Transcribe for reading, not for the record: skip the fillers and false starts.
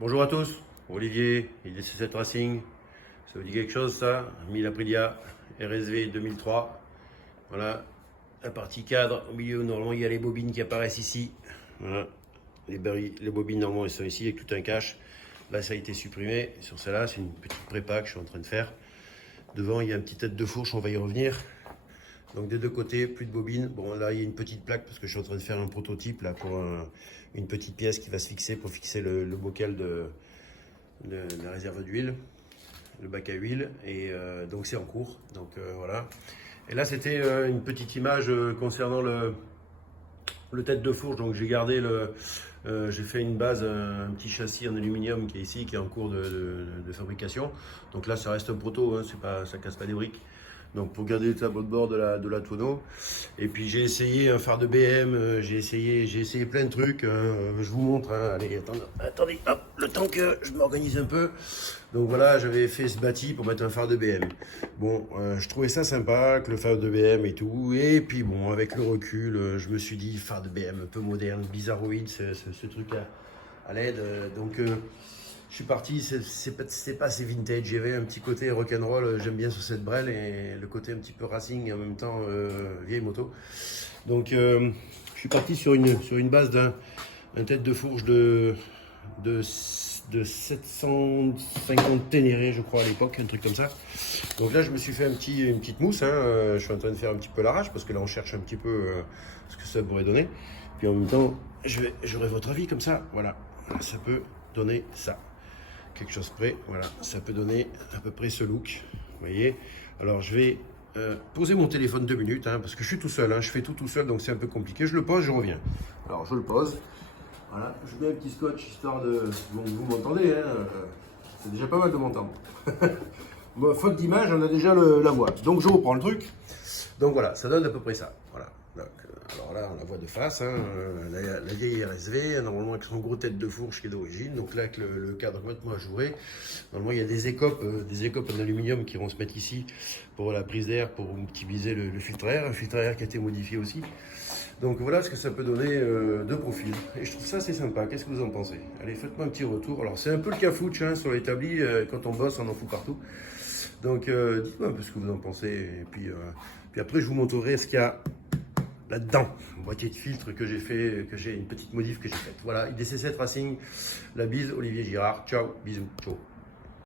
Bonjour à tous, Olivier, IDC7 Racing, ça vous dit quelque chose ça? 1000 Aprilia, RSV 2003, voilà, la partie cadre, au milieu normalement il y a les bobines qui apparaissent ici, voilà, les bobines normalement elles sont ici avec tout un cache, là ça a été supprimé, sur celle-là c'est une petite prépa que je suis en train de faire, devant il y a une petite tête de fourche, on va y revenir. Donc des deux côtés, plus de bobines. Bon là il y a une petite plaque parce que je suis en train de faire un prototype là pour une petite pièce qui va se fixer pour fixer le bocal de la réserve d'huile, le bac à huile. Et donc c'est en cours. Donc voilà. Et là c'était une petite image concernant le tête de fourche. Donc j'ai gardé j'ai fait une base, un petit châssis en aluminium qui est ici, qui est en cours de fabrication. Donc là ça reste un proto, hein, ça casse pas des briques. Donc pour garder le tableau de bord de la tonneau. Et puis j'ai essayé un phare de BM, j'ai essayé plein de trucs. Je vous montre, hein. Allez, attendez, hop, le temps que je m'organise un peu. Donc voilà, j'avais fait ce bâti pour mettre un phare de BM. Bon, je trouvais ça sympa, que le phare de BM et tout. Et puis bon, avec le recul, je me suis dit, phare de BM un peu moderne, bizarroïde, ce truc à LED. Je suis parti, c'est pas assez vintage, il y avait un petit côté rock'n'roll, j'aime bien sur cette brelle, et le côté un petit peu racing et en même temps vieille moto. Donc je suis parti sur une base d'un tête de fourche de 750 Ténéré, je crois à l'époque, un truc comme ça. Donc là je me suis fait une petite mousse, hein, je suis en train de faire un petit peu l'arrache parce que là on cherche un petit peu ce que ça pourrait donner. Puis en même temps, j'aurai votre avis comme ça, voilà, ça peut donner ça. Quelque chose près, voilà, ça peut donner à peu près ce look, vous voyez. Alors je vais poser mon téléphone 2 minutes, hein, parce que je suis tout seul, hein, je fais tout seul, donc c'est un peu compliqué. Je le pose, je reviens. Alors je le pose, voilà, je mets un petit scotch histoire de... Bon, vous m'entendez, hein, c'est déjà pas mal de m'entendre. Bon, faute d'image, on a déjà la voix, donc je reprends le truc. Donc voilà, ça donne à peu près ça, voilà. Donc, alors là, on la voit de face, hein, la vieille RSV, normalement avec son gros tête de fourche qui est d'origine. Donc là, avec le cadre complètement ajouré. Normalement, il y a des écopes en aluminium qui vont se mettre ici pour la prise d'air, pour optimiser le filtre à air. Un filtre à air qui a été modifié aussi. Donc voilà ce que ça peut donner de profil. Et je trouve ça assez sympa. Qu'est-ce que vous en pensez? Allez, faites-moi un petit retour. Alors, c'est un peu le cafouche, hein, sur l'établi. Quand on bosse, on en fout partout. Donc, dites-moi un peu ce que vous en pensez. Et puis après, je vous montrerai ce qu'il y a là-dedans, une boîtier de filtre que j'ai fait, une petite modif que j'ai faite. Voilà, IDC7 Racing, la bise, Olivier Girard. Ciao, bisous, ciao.